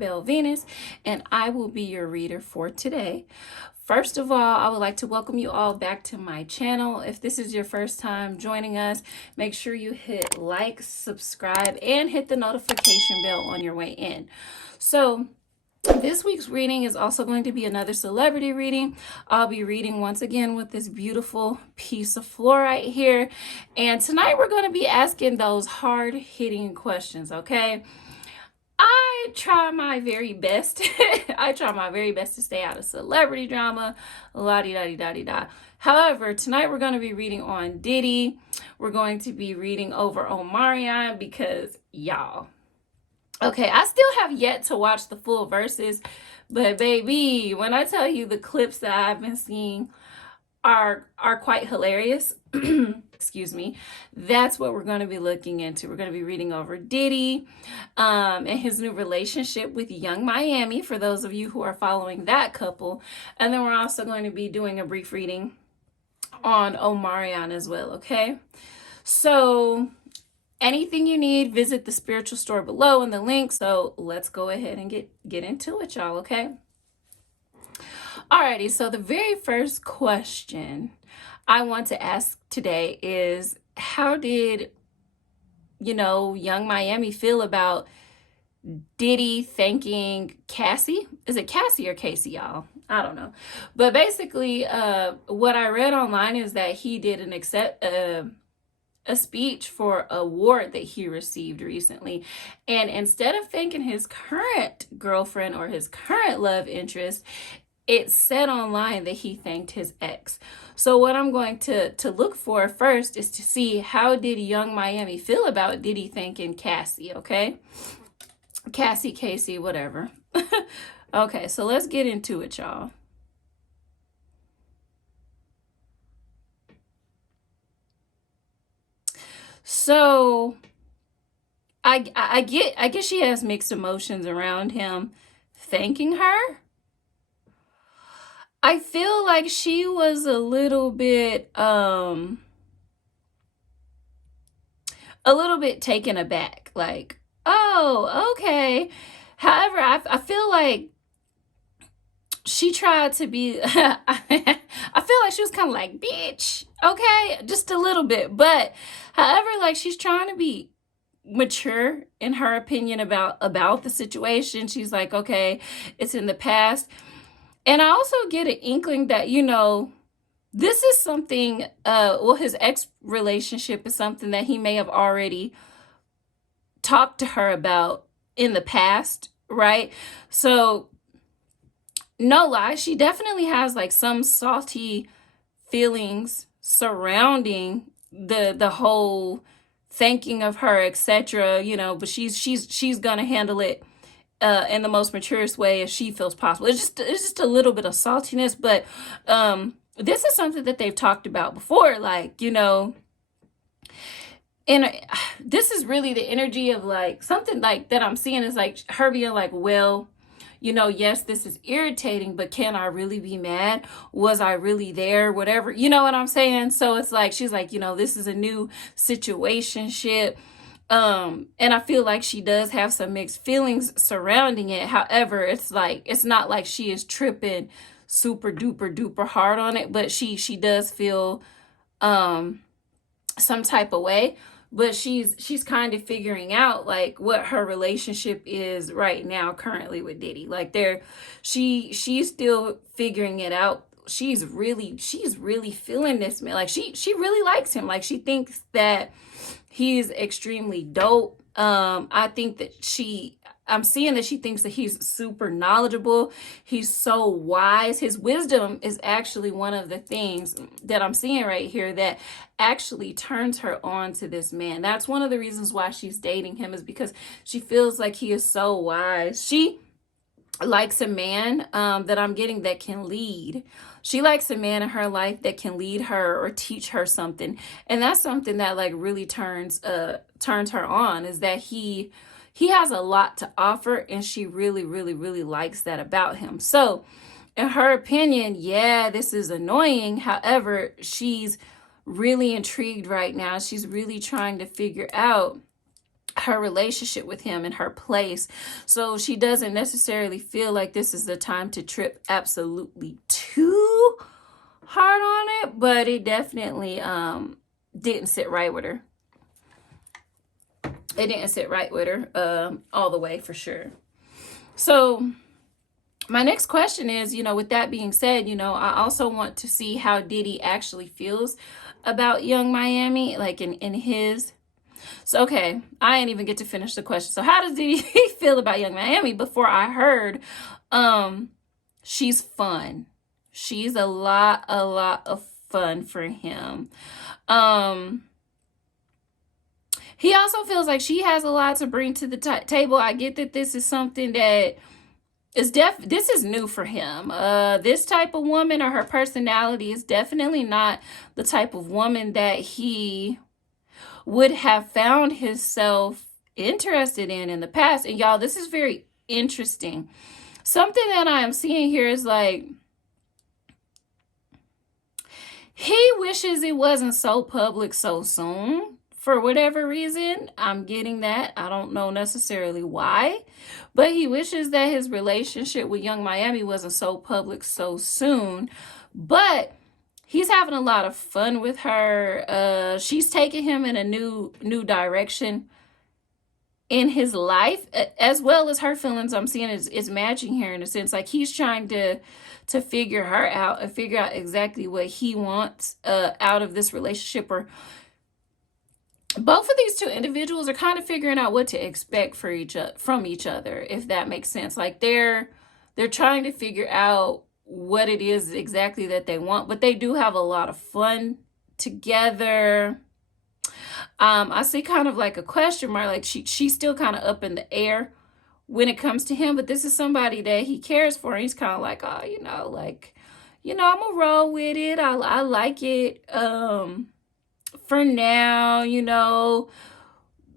Bell Venus, and I will be your reader for today. First of all, I would like to welcome you all back to my channel. If this is your first time joining us, make sure you hit like, subscribe, and hit the notification bell on your way in. So this week's reading is also going to be another celebrity reading. I'll be reading once again with this beautiful piece of fluorite here. And tonight we're going to be asking those hard-hitting questions, okay? I try my very best. I try my very best to stay out of celebrity drama, la-di-da-di-da-di-da. However, tonight we're going to be reading on Diddy. We're going to be reading over Omarion because, y'all. Okay, I still have yet to watch the full verses, but baby, when I tell you the clips that I've been seeing are quite hilarious, excuse me, that's what we're going to be looking into. We're going to be reading over Diddy and his new relationship with Young Miami, for those of you who are following that couple. And then we're also going to be doing a brief reading on Omarion as well, okay? So anything you need, visit the spiritual store below in the link. So let's go ahead and get into it, y'all, okay? Alrighty, so the very first question I want to ask today is, how did, Young Miami feel about Diddy thanking Cassie? Is it Cassie or Casey, y'all? I don't know. But basically, what I read online is that he did a speech for an award that he received recently. And instead of thanking his current girlfriend or his current love interest, it said online that he thanked his ex. So what I'm going to look for first is to see, how did Young Miami feel about Diddy thanking Cassie, okay? Cassie, Casey, whatever. Okay, so let's get into it, y'all. So I guess she has mixed emotions around him thanking her. I feel like she was a little bit taken aback, like, oh, okay. However, I feel like she tried to be I feel like she was kind of like, bitch, okay, just a little bit. But however, like, she's trying to be mature in her opinion about the situation. She's like, okay, it's in the past. And I also get an inkling that, this is something, his ex relationship is something that he may have already talked to her about in the past, right? So no lie, she definitely has like some salty feelings surrounding the whole thanking of her, etc. But she's gonna handle it in the most maturest way as she feels possible. It's just a little bit of saltiness, but this is something that they've talked about before, like, and this is really the energy of like something like that I'm seeing is like her being like, well, yes, this is irritating, but can I really be mad? Was I really there? Whatever, you know what I'm saying? So it's like, she's like, this is a new situationship. And I feel like she does have some mixed feelings surrounding it. However, it's not like she is tripping super duper hard on it, but she does feel some type of way. But she's kind of figuring out like what her relationship is right now currently with Diddy. Like she's still figuring it out. She's really feeling this man. Like she really likes him. Like she thinks that he's extremely dope. I think that I'm seeing that she thinks that he's super knowledgeable. He's so wise. His wisdom is actually one of the things that I'm seeing right here that actually turns her on to this man. That's one of the reasons why she's dating him, is because she feels like he is so wise. She likes a man that I'm getting that can lead. She likes a man in her life that can lead her or teach her something. And that's something that like really turns her on, is that he has a lot to offer, and she really likes that about him. So in her opinion, yeah, this is annoying. However, she's really intrigued right now. She's really trying to figure out her relationship with him and her place. So she doesn't necessarily feel like this is the time to trip absolutely too hard on it, but it definitely didn't sit right with her. It didn't sit right with her all the way, for sure. So my next question is, with that being said, I also want to see how Diddy actually feels about Young Miami, like in his. So, okay, I didn't even get to finish the question. So how does Diddy feel about Young Miami before I heard she's fun. She's a lot of fun for him. He also feels like she has a lot to bring to the table. I get that this is something that this is new for him. This type of woman, or her personality, is definitely not the type of woman that he would have found himself interested in the past. And y'all, this is very interesting. Something that I am seeing here is like, he wishes it wasn't so public so soon. For whatever reason, I'm getting that. I don't know necessarily why, but he wishes that his relationship with Young Miami wasn't so public so soon. But he's having a lot of fun with her. She's taking him in a new direction in his life, as well as her feelings. I'm seeing is matching here in a sense. Like, he's trying to figure her out and figure out exactly what he wants out of this relationship. Or both of these two individuals are kind of figuring out what to expect from each other, if that makes sense. Like, they're trying to figure out what it is exactly that they want, but they do have a lot of fun together. I see kind of like a question mark, like she's still kind of up in the air when it comes to him, but this is somebody that he cares for, and he's kind of like, oh, I'm gonna roll with it. I like it. For now,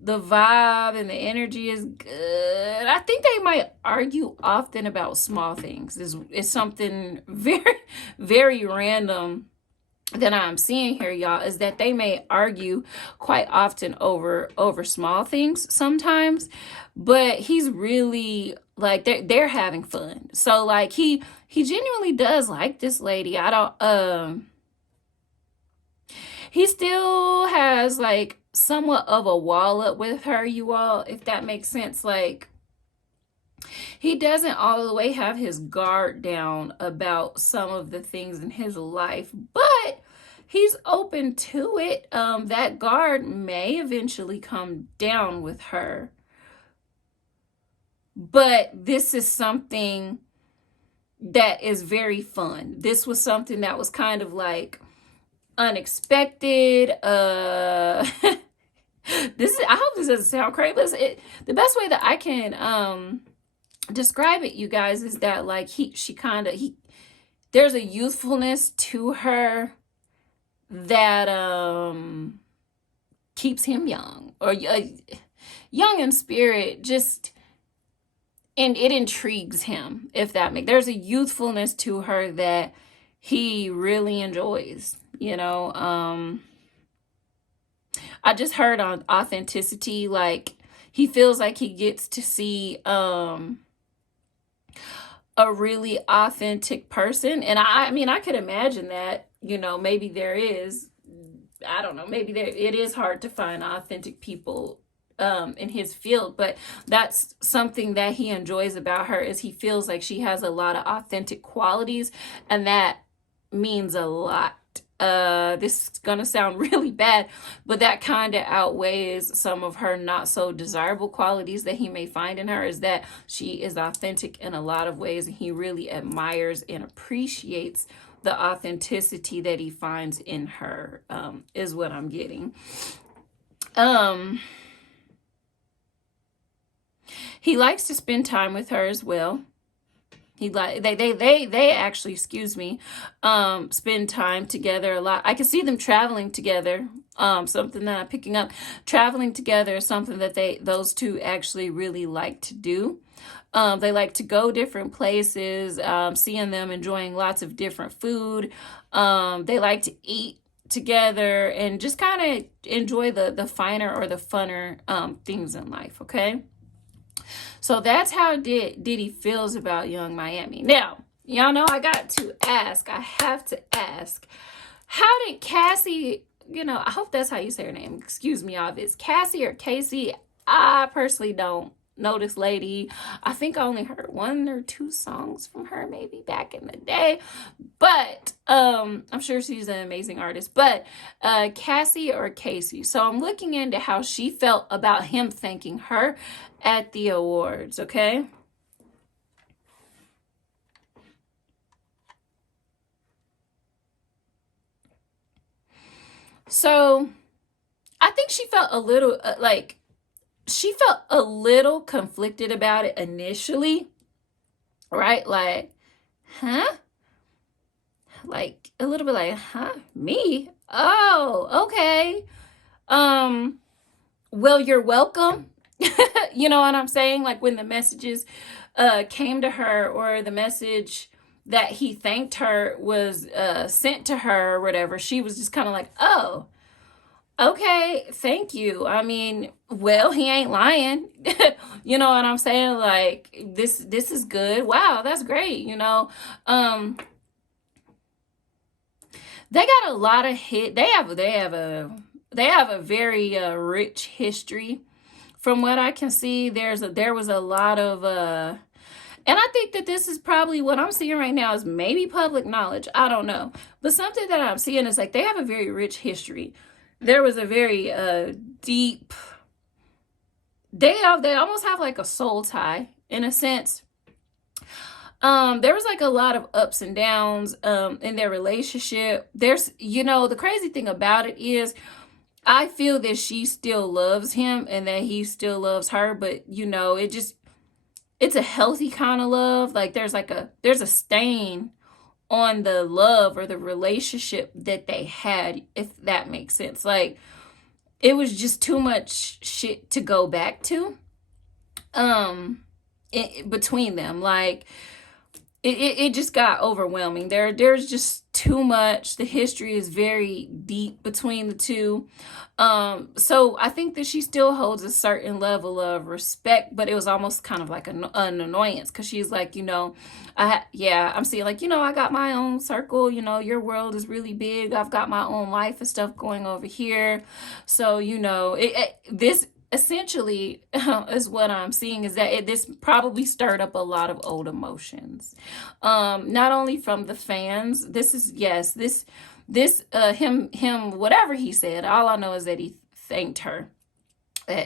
the vibe and the energy is good. I think they might argue often about small things. It's something very, very random that I'm seeing here, y'all, is that they may argue quite often over small things sometimes, but he's really like, they're having fun. So like, he genuinely does like this lady. He still has like somewhat of a wall up with her, you all, if that makes sense. Like, he doesn't all the way have his guard down about some of the things in his life, but he's open to it. That guard may eventually come down with her, but this is something that is very fun. This was something that was kind of like unexpected. I hope this doesn't sound crazy, but the best way that I can describe it, you guys, is that like there's a youthfulness to her that keeps him young, or young in spirit, just, and it intrigues him, if that makes. There's a youthfulness to her that he really enjoys. I just heard on authenticity, like, he feels like he gets to see a really authentic person. And I mean, I could imagine that, maybe there is, I don't know, maybe it is hard to find authentic people in his field, but that's something that he enjoys about her, is he feels like she has a lot of authentic qualities, and that means a lot. This is gonna sound really bad, but that kind of outweighs some of her not so desirable qualities that he may find in her, is that she is authentic in a lot of ways, and he really admires and appreciates the authenticity that he finds in her, is what I'm getting. He likes to spend time with her as well. They actually, spend time together a lot. I can see them traveling together. Something that I'm picking up, traveling together is something that those two actually really like to do. They like to go different places, seeing them enjoying lots of different food. They like to eat together and just kind of enjoy the finer or the funner things in life, okay? So that's how Diddy feels about Young Miami. Now, y'all know I have to ask, how did Cassie, I hope that's how you say her name. Excuse me, if it's Cassie or Casey. I personally don't know this lady. I think I only heard 1 or 2 songs from her maybe back in the day. But I'm sure she's an amazing artist. But Cassie or Casey. So I'm looking into how she felt about him thanking her at the awards, okay? So I think she felt a little conflicted about it initially, right? Like, huh? Like a little bit like, huh? Me? Oh, okay. Well, you're welcome. You know what I'm saying? Like when the messages came to her, or the message that he thanked her was sent to her or whatever, she was just kind of like, oh, okay, thank you. I mean, well, he ain't lying. You know what I'm saying? Like this is good. Wow, that's great. They got a lot of hit. They have a very rich history. From what I can see, there was a lot of and I think that this is probably what I'm seeing right now is maybe public knowledge. I don't know. But something that I'm seeing is like they have a very rich history. There was a very deep, they almost have like a soul tie in a sense. There was like a lot of ups and downs in their relationship. There's, the crazy thing about it is I feel that she still loves him and that he still loves her, but it's a healthy kind of love. Like there's a stain on the love or the relationship that they had, if that makes sense. Like it was just too much shit to go back to between them. Like it just got overwhelming. There's just too much. The history is very deep between the two. So I think that she still holds a certain level of respect, but it was almost kind of like an annoyance, because she's like, I'm seeing like, I got my own circle, your world is really big. I've got my own life and stuff going over here. So, this essentially is what I'm seeing, is that this probably stirred up a lot of old emotions, not only from the fans. Him whatever he said, all I know is that he thanked her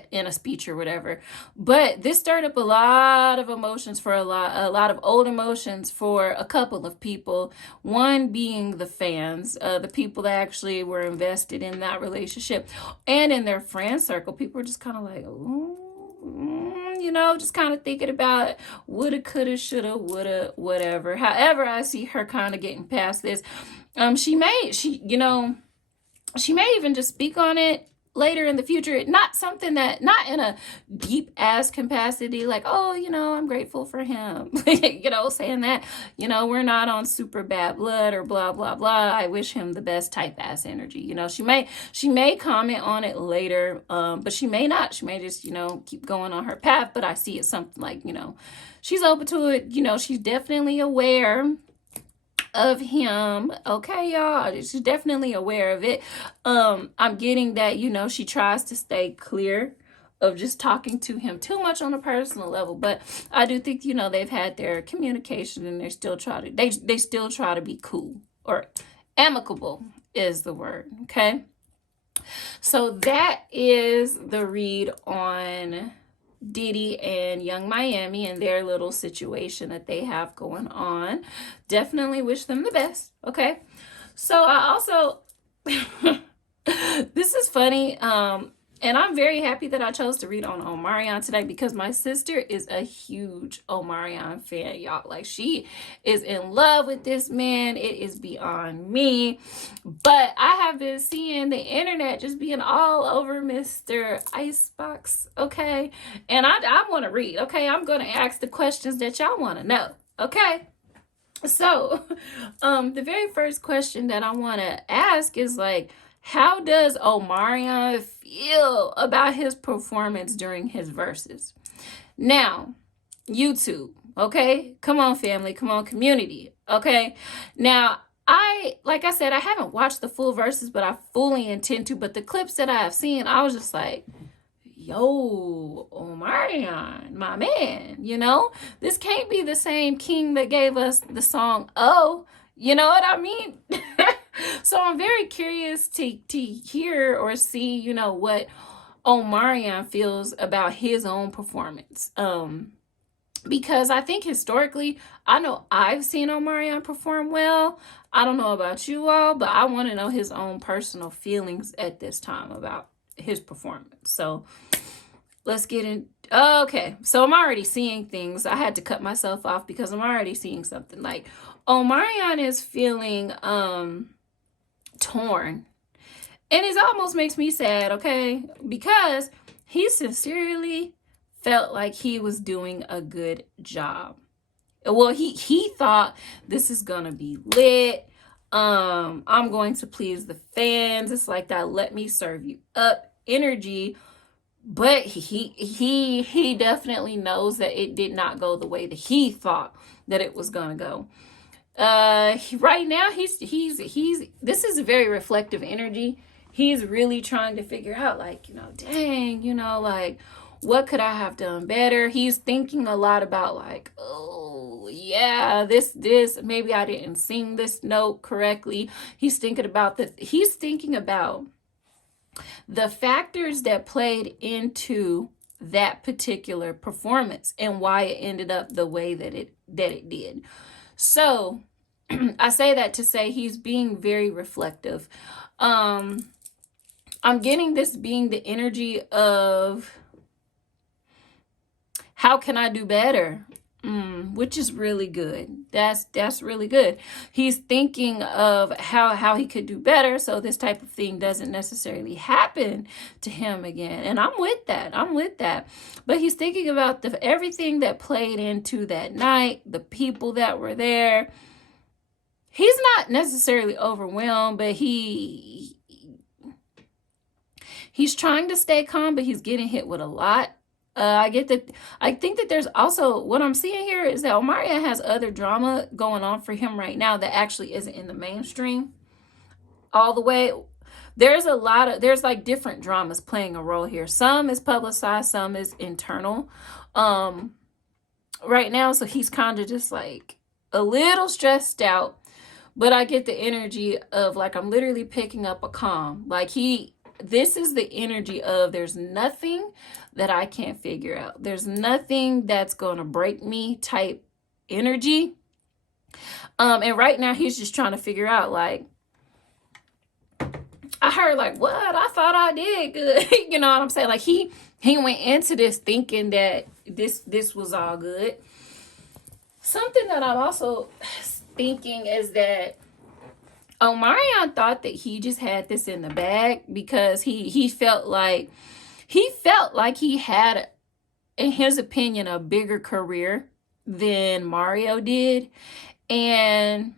in a speech or whatever, but this stirred up a lot of emotions for a lot of old emotions for a couple of people. One being the fans, the people that actually were invested in that relationship, and in their friend circle. People were just kind of like, just kind of thinking about woulda, coulda, shoulda, woulda, whatever. However, I see her kind of getting past this. She may even just speak on it later in the future. Not in a deep ass capacity, like, oh, I'm grateful for him, saying that, we're not on super bad blood or blah, blah, blah. I wish him the best type ass energy. She may comment on it later, but she may not. She may just, keep going on her path. But I see it something like, she's open to it. She's definitely aware of him. Okay, y'all, she's definitely aware of it. I'm getting that, she tries to stay clear of just talking to him too much on a personal level, but I do think, they've had their communication, and they still try to be cool, or amicable is the word. Okay, so that is the read on Diddy and Young Miami and their little situation that they have going on. Definitely wish them the best. Okay, so I also this is funny, and I'm very happy that I chose to read on Omarion today, because my sister is a huge Omarion fan, y'all. Like, she is in love with this man. It is beyond me. But I have been seeing the internet just being all over Mr. Icebox, okay? And I want to read, okay? I'm going to ask the questions that y'all want to know, okay? So, the very first question that I want to ask is like, how does Omarion feel about his performance during his verses? Now, YouTube, okay? Come on, family. Come on, community, okay? Now, like I said, I haven't watched the full verses, but I fully intend to. But the clips that I have seen, I was just like, yo, Omarion, my man, this can't be the same king that gave us the song, Oh, you know what I mean? So I'm very curious to hear or see, what Omarion feels about his own performance. Because I think historically, I know I've seen Omarion perform well. I don't know about you all, but I want to know his own personal feelings at this time about his performance. So let's get in. Okay, so I'm already seeing things. I had to cut myself off because I'm already seeing something. Like, Omarion is feeling torn. And it almost makes me sad, okay? Because he sincerely felt like he was doing a good job. Well, he thought this is gonna be lit. I'm going to please the fans. It's like that let me serve you up energy. But he definitely knows that it did not go the way that he thought that it was gonna go. Right now he's this is a very reflective energy. He's really trying to figure out, like, dang, like, what could I have done better? He's thinking a lot about, like, oh yeah, this maybe I didn't sing this note correctly. He's thinking about the factors that played into that particular performance and why it ended up the way that it did. So I say that to say he's being very reflective. I'm getting this being the energy of how can I do better? Which is really good. That's really good. He's thinking of how he could do better so this type of thing doesn't necessarily happen to him again. And I'm with that. But he's thinking about everything that played into that night, the people that were there. He's not necessarily overwhelmed, but he's trying to stay calm, but he's getting hit with a lot. I get that. I think that there's also, what I'm seeing here is that Omarion has other drama going on for him right now that actually isn't in the mainstream all the way. There's like different dramas playing a role here. Some is publicized, some is internal right now. So he's kind of just like a little stressed out, but I get the energy of, like, I'm literally picking up a calm. Like, this is the energy of there's nothing that I can't figure out. There's nothing that's going to break me type energy. And right now he's just trying to figure out, like, I heard, like, what? I thought I did good. You know what I'm saying? Like, he went into this thinking that this was all good. Something that I'm also thinking is that Omarion thought that he just had this in the bag because he felt like he had, in his opinion, a bigger career than Mario did. And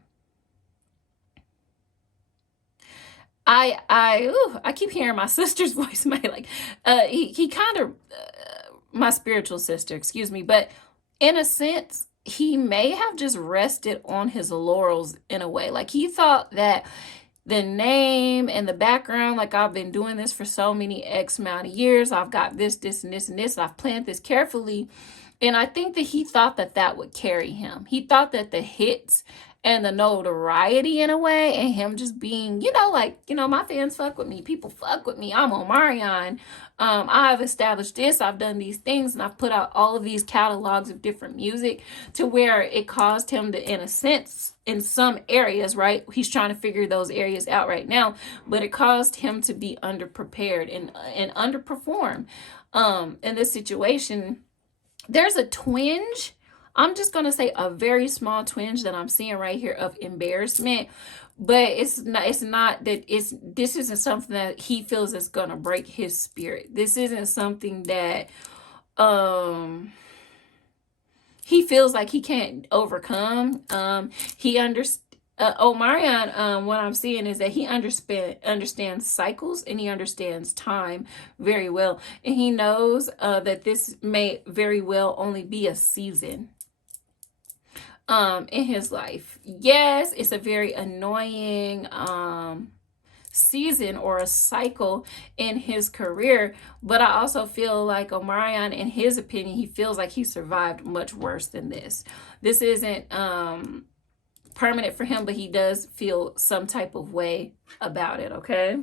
I keep hearing my sister's voice. He kind of, my spiritual sister, excuse me, but in a sense, he may have just rested on his laurels in a way. Like, he thought that the name and the background, like, I've been doing this for so many X amount of years. I've got this, and this. I've planned this carefully. And I think that he thought that would carry him. He thought that the hits and the notoriety in a way, and him just being, my fans fuck with me. People fuck with me. I'm Omarion. I've established this. I've done these things, and I've put out all of these catalogs of different music to where it caused him to, in a sense, in some areas, right? He's trying to figure those areas out right now, but it caused him to be underprepared and underperform. In this situation, there's a twinge. I'm just going to say a very small twinge that I'm seeing right here of embarrassment, but this isn't something that he feels is going to break his spirit. This isn't something that, he feels like he can't overcome. He understands. Omarion, what I'm seeing is that he understands cycles, and he understands time very well. And he knows that this may very well only be a season in his life. Yes, it's a very annoying season or a cycle in his career, but I also feel like Omarion, in his opinion, he feels like he survived much worse than this. This isn't permanent for him, but he does feel some type of way about it. Okay,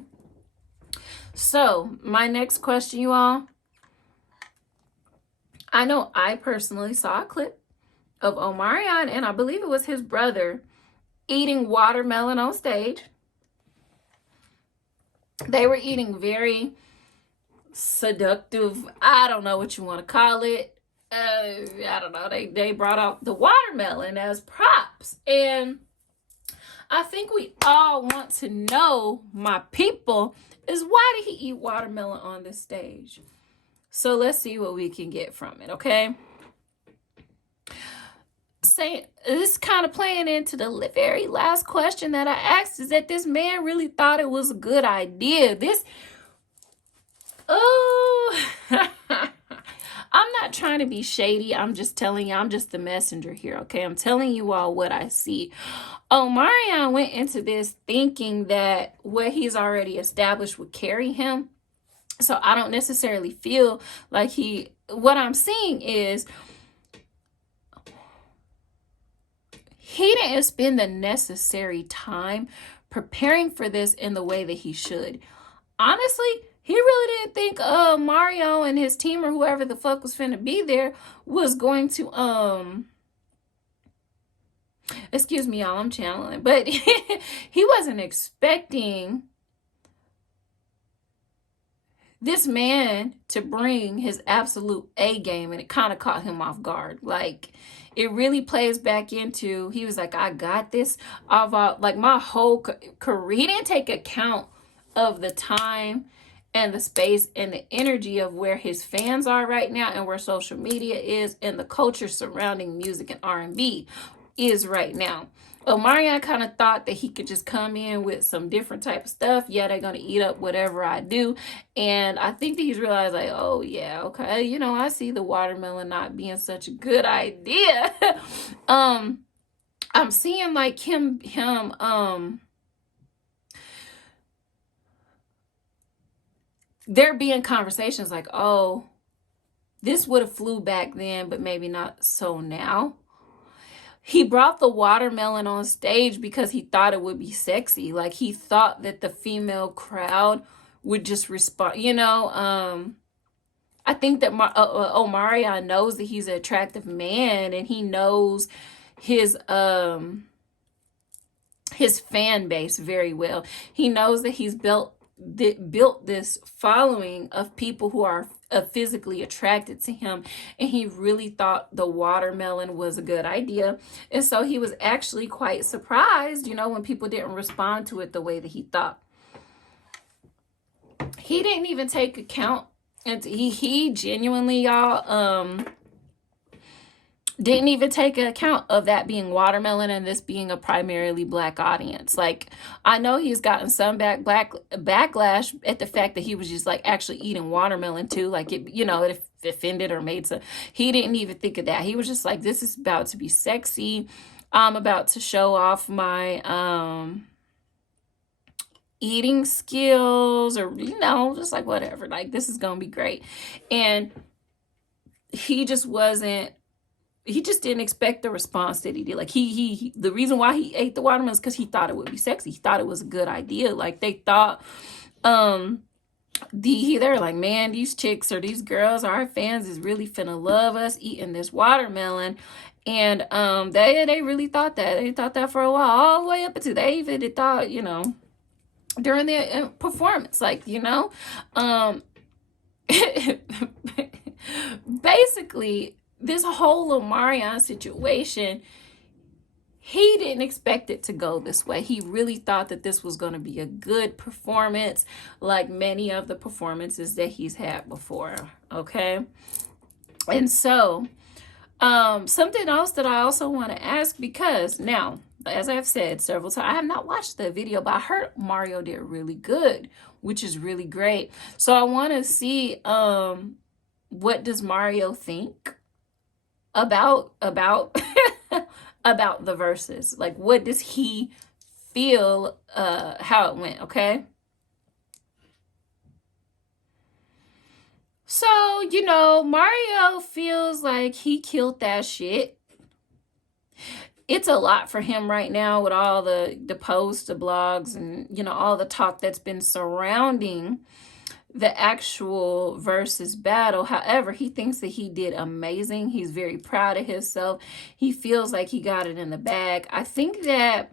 so my next question, you all, I know I personally saw a clip of Omarion, and I believe it was his brother, eating watermelon on stage. They were eating very seductive, I don't know what you want to call it. I don't know. They brought out the watermelon as props. And I think we all want to know, my people, is why did he eat watermelon on this stage? So let's see what we can get from it, okay? This kind of playing into the very last question that I asked, is that this man really thought it was a good idea. I'm not trying to be shady. I'm just telling you, I'm just the messenger here, okay? I'm telling you all what I see. Omarion went into this thinking that what he's already established would carry him. So I don't necessarily feel like what I'm seeing is he didn't spend the necessary time preparing for this in the way that he should. Honestly, he really didn't think Mario and his team, or whoever the fuck was finna be there, was going to excuse me, y'all, I'm channeling, but he wasn't expecting this man to bring his absolute A game, and it kind of caught him off guard. Like, it really plays back into, he was like, I got this. Like, my whole career, he didn't take account of the time and the space and the energy of where his fans are right now, and where social media is, and the culture surrounding music and R&B is right now. Omarion kind of thought that he could just come in with some different type of stuff. Yeah, they're going to eat up whatever I do. And I think that he's realized, like, oh, yeah, okay, you know, I see the watermelon not being such a good idea. I'm seeing, like, him, there being conversations like, oh, this would have flew back then, but maybe not so now. He brought the watermelon on stage because he thought it would be sexy. Like, he thought that the female crowd would just respond. You know, I think that Omarion knows that he's an attractive man, and he knows his fan base very well. He knows that he's built this following of people who are physically attracted to him, and he really thought the watermelon was a good idea. And so he was actually quite surprised, you know, when people didn't respond to it the way that he thought. He didn't even take account, and he genuinely, y'all, didn't even take account of that being watermelon and this being a primarily Black audience. Like, I know he's gotten some backlash at the fact that he was just, like, actually eating watermelon too. Like, it, you know, it offended or made some. He didn't even think of that. He was just like, this is about to be sexy. I'm about to show off my eating skills, or, you know, just like whatever. Like, this is gonna be great. And he just didn't expect the response that he did. Like, he the reason why he ate the watermelon is because he thought it would be sexy. He thought it was a good idea. Like, they thought, they're like, man, these chicks or these girls, our fans, is really finna love us eating this watermelon. And they really thought that. They thought that for a while, all the way up until they even thought, you know, during their performance, like, you know, basically, this whole Omarion situation, he didn't expect it to go this way. He really thought that this was going to be a good performance, like many of the performances that he's had before, okay? And so, Something else that I also want to ask, because now, as I've said several times, I have not watched the video, but I heard Mario did really good, which is really great. So I want to see what does Mario think about about the verses. Like, what does he feel how it went, okay? So, Mario feels like he killed that shit. It's a lot for him right now with all the posts, the blogs, and, all the talk that's been surrounding the actual versus battle. However, he thinks that he did amazing. He's very proud of himself. He feels like he got it in the bag. I think that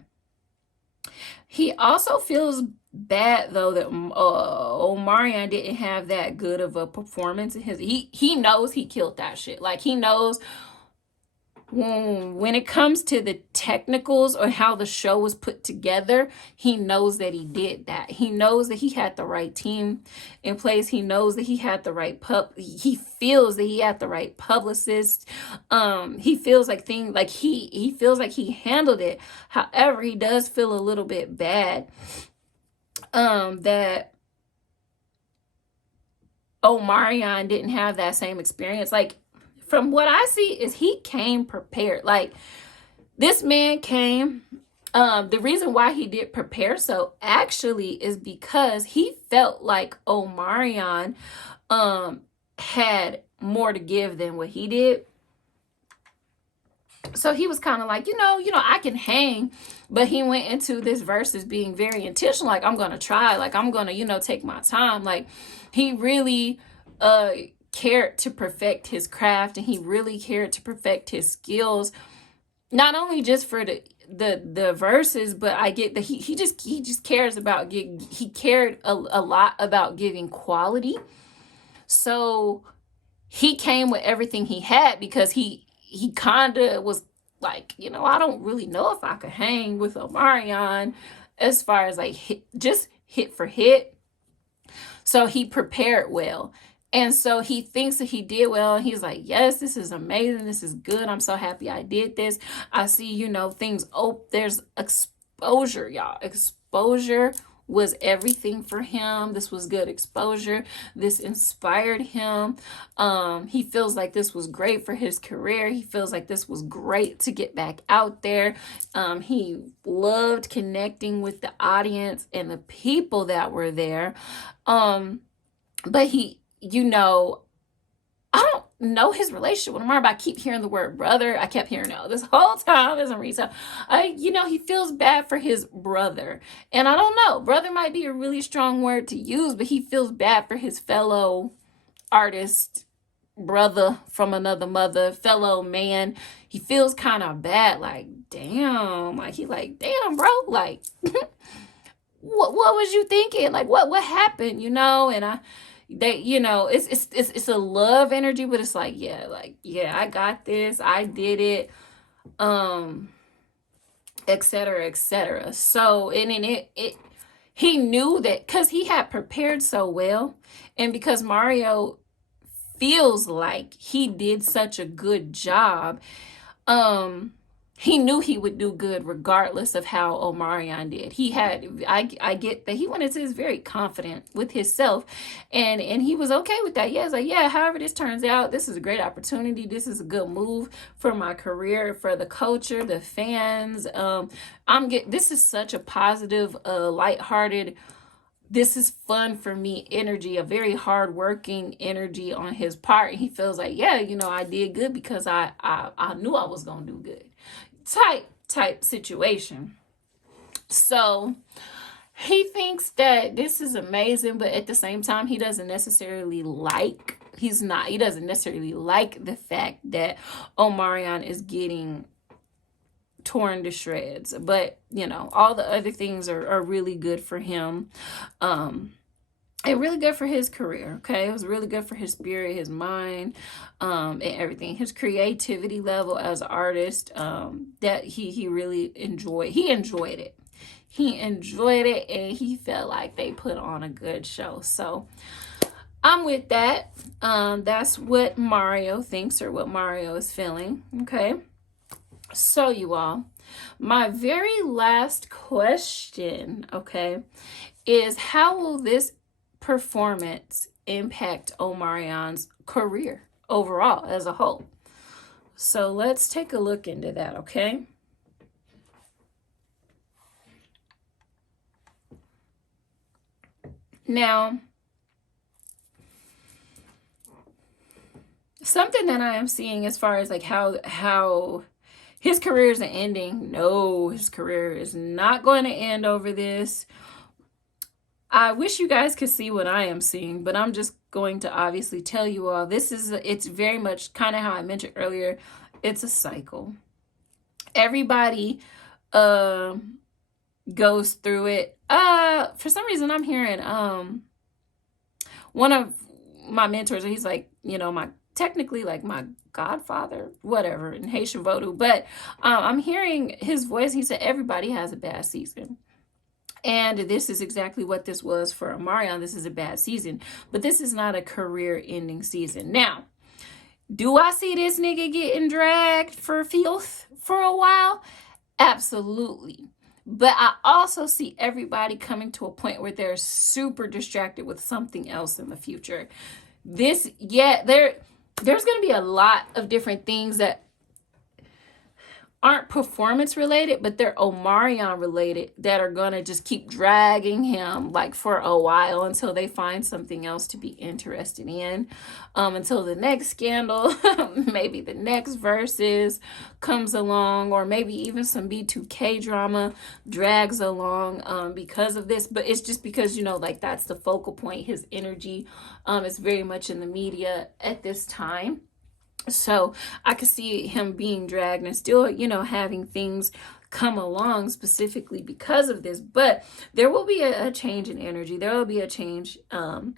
he also feels bad though that Omarion didn't have that good of a performance in his. He knows he killed that shit. Like, he knows when it comes to the technicals or how the show was put together, he knows that he did that. He knows that he had the right team in place. He knows that he had the right he feels that he had the right publicist. He feels like he feels like he handled it. However, he does feel a little bit bad that Omarion didn't have that same experience. Like, from what I see is he came prepared. Like, this man came. The reason why he did prepare so actually is because he felt like Omarion had more to give than what he did. So he was kind of like, I can hang. But he went into this versus being very intentional. Like, I'm going to try. Like, I'm going to, take my time. Like, he really cared to perfect his craft, and he really cared to perfect his skills, not only just for the verses, but I get that he just cares about he cared a lot about giving quality. So he came with everything he had, because he kind of was like, I don't really know if I could hang with Omarion as far as like just hit for hit. So he prepared well. And so he thinks that he did well. And he's like, yes, this is amazing. This is good. I'm so happy I did this. I see, things. Oh, there's exposure, y'all. Exposure was everything for him. This was good exposure. This inspired him. He feels like this was great for his career. He feels like this was great to get back out there. He loved connecting with the audience and the people that were there. But he, I don't know his relationship with Omar, but I keep hearing the word brother. I kept hearing this whole time as I'm reading. So, he feels bad for his brother. And I don't know, brother might be a really strong word to use, but he feels bad for his fellow artist, brother from another mother, fellow man. He feels kind of bad, like, damn. Like, he like, damn, bro. Like, what was you thinking? Like, what happened, And it's a love energy, but it's like, yeah, I got this, I did it, etc., etc. So, and then he knew that because he had prepared so well, and because Mario feels like he did such a good job, he knew he would do good regardless of how Omarion did. I get that he wanted to, is very confident with himself, and he was okay with that. Yeah, it's like, yeah, however this turns out, this is a great opportunity. This is a good move for my career, for the culture, the fans. This is such a positive, lighthearted, this is fun for me energy, a very hardworking energy on his part. And he feels like, yeah, I did good because I knew I was going to do good. Type situation. So he thinks that this is amazing, but at the same time, he doesn't necessarily like the fact that Omarion is getting torn to shreds. But all the other things are really good for him, and really good for his career. Okay, it was really good for his spirit, his mind, and everything, his creativity level as an artist, that he really enjoyed it. And he felt like they put on a good show. So I'm with that. That's what Mario thinks or what Mario is feeling. Okay. So, you all, my very last question, okay, is how will this performance impact Omarion's career overall as a whole? So let's take a look into that, okay? Now, something that I am seeing as far as like how his career isn't ending. No, his career is not going to end over this. I wish you guys could see what I am seeing, but I'm just going to obviously tell you all it's very much kind of how I mentioned earlier. It's a cycle. Everybody goes through it. For some reason I'm hearing one of my mentors, he's like, my technically like my godfather, whatever, in Haitian Vodou, but I'm hearing his voice. He said everybody has a bad season. And this is exactly what this was for Omarion. This is a bad season, but this is not a career-ending season. Now, do I see this nigga getting dragged for filth for a while? Absolutely. But I also see everybody coming to a point where they're super distracted with something else in the future. There's going to be a lot of different things that aren't performance related, but they're Omarion related, that are gonna just keep dragging him like for a while until they find something else to be interested in, until the next scandal, maybe the next verses comes along, or maybe even some B2K drama drags along because of this. But it's just because, like that's the focal point. His energy is very much in the media at this time. So I could see him being dragged and still, having things come along specifically because of this. But there will be a change in energy. There will be a change. And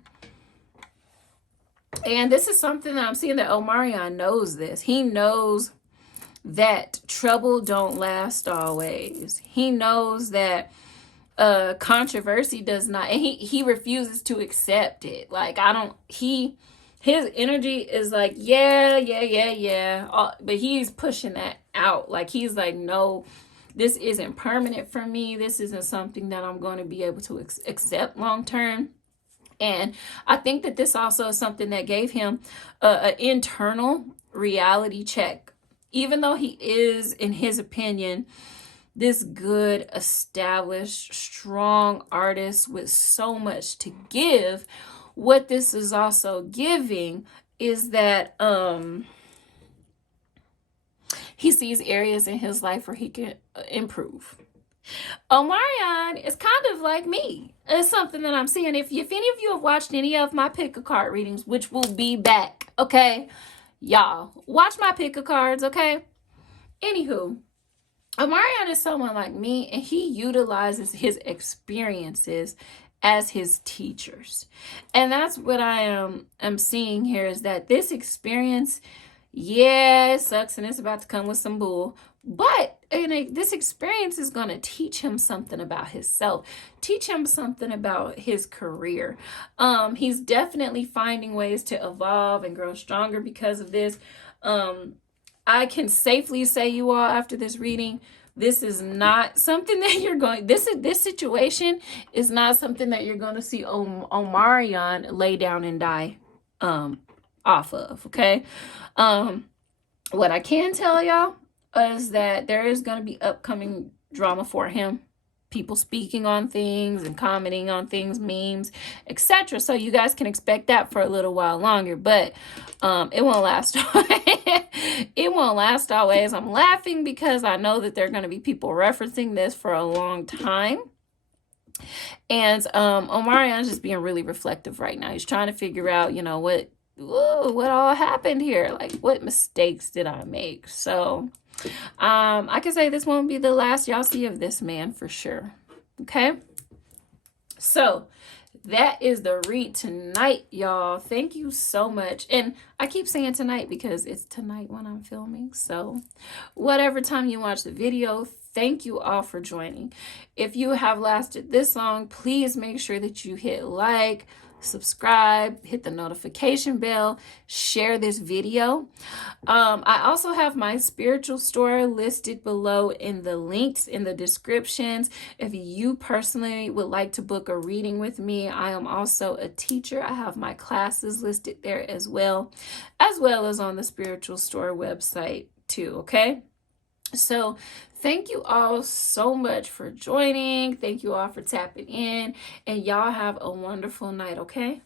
this is something that I'm seeing that Omarion knows this. He knows that trouble don't last always. He knows that controversy does not, and he refuses to accept it. Like, his energy is like, yeah. But he's pushing that out. Like, he's like, no, this isn't permanent for me. This isn't something that I'm going to be able to accept long term. And I think that this also is something that gave him an internal reality check. Even though he is, in his opinion, this good, established, strong artist with so much to give, what this is also giving is that he sees areas in his life where he can improve. Omarion is kind of like me. It's something that I'm seeing. If any of you have watched any of my pick a card readings, which will be back, okay? Y'all, watch my pick a cards, okay? Anywho, Omarion is someone like me, and he utilizes his experiences as his teachers. And that's what I am seeing here, is that this experience, it sucks and it's about to come with some bull, but this experience is going to teach him something about himself, teach him something about his career. He's definitely finding ways to evolve and grow stronger because of this. I can safely say, you all, after this reading, this is not something that you're going, this situation is not something that you're going to see Omarion lay down and die off of, okay? What I can tell y'all is that there is going to be upcoming drama for him. People speaking on things and commenting on things, memes, etc. So you guys can expect that for a little while longer, but it won't last. It won't last always. I'm laughing because I know that there are going to be people referencing this for a long time. And Omarion's just being really reflective right now. He's trying to figure out, what all happened here? Like, what mistakes did I make? So I can say this won't be the last y'all see of this man for sure. Okay? So that is the read tonight, y'all. Thank you so much. And I keep saying tonight because it's tonight when I'm filming. So whatever time you watch the video, thank you all for joining. If you have lasted this long, please make sure that you hit like, subscribe, hit the notification bell, share this video. I also have my spiritual store listed below in the links in the descriptions. If you personally would like to book a reading with me, I am also a teacher. I have my classes listed there as well as on the spiritual store website too, okay? So thank you all so much for joining. Thank you all for tapping in, and y'all have a wonderful night, okay?